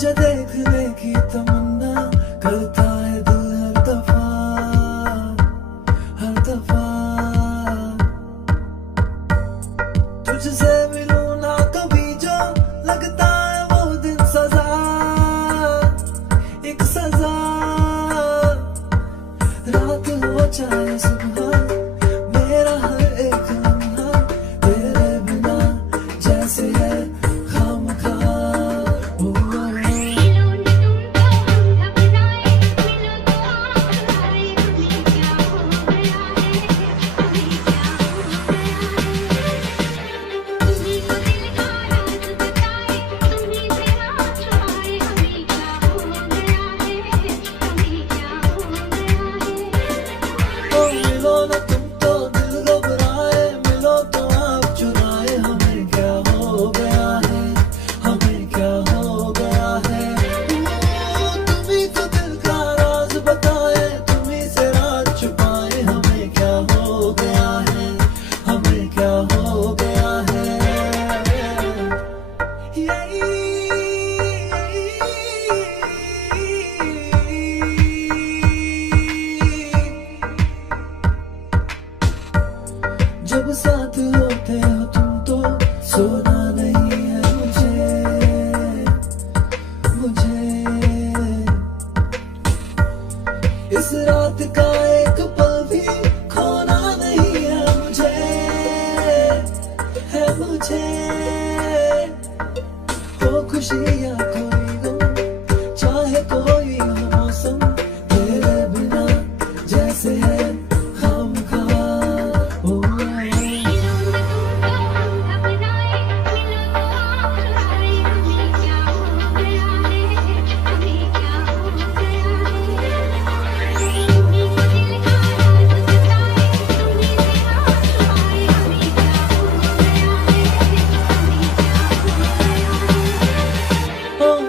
तुझे देखने की तमन्ना करता है दिल हर दफा, हर दफा। तुझसे मिलूं ना कभी जो लगता है वो दिन सजा, एक सजा। रात हो चाहे सुबह, मेरा हर एक लम्हा तेरे बिना जैसे है खामखा। मिलो ना तुम तो दिल घबराए, मिलो तो आप चुराए, हमें क्या हो गया है, हमें क्या हो गया है। तुम्ही तो दिल का राज बताए, तुम्ही से राज छुपाए, हमें क्या हो गया है, हमें क्या हो गया है। जब साथ होते हो तुम तो सोना नहीं है मुझे। इस रात का एक पल भी खोना नहीं है मुझे। हो खुशी या कोई गम, चाहे कोई हो मौसम, तेरे बिना जैसे है खामखा।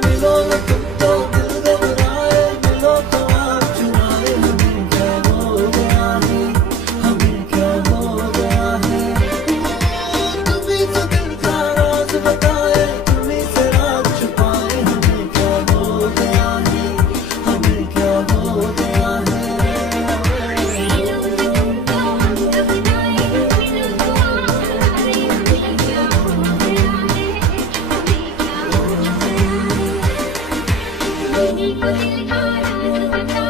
मिलो ना तुम तो दिल घबराए, मिलो तो आप चुराए, हमें क्या हो गया है, हमें क्या हो गया है। तुम्ही तो दिल का राज बताए, तुम्ही से राज छुपाए, हमें क्या हो गया है, हमें क्या हो गया है। दिल का राज बता